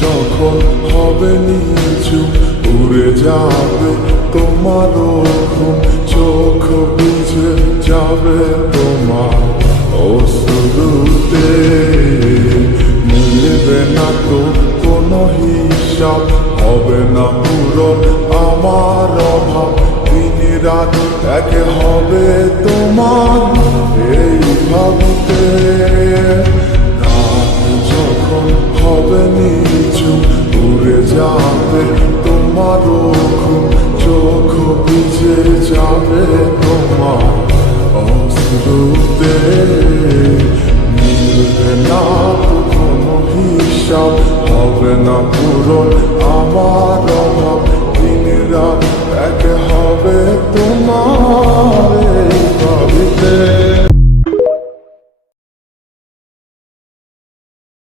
যখন হবে নিচু উড়ে যাবে তোমার ঘুম, চোখ ভিজে যাবে তোমার অশ্রুতে। মিলবে না তো কোনো হিসাব, হবে না পূরণ আমার অভাব। দিন রাত এক হবে তোমার এই ভাবতে। রাত যখন হবে নিচু উড়ে যাবে তোমার ঘুম, চোখ ভিজে যাবে তোমার অশ্রুতে। মিলবে না তো কোনো হিসাব, হবে না পূরণ আমার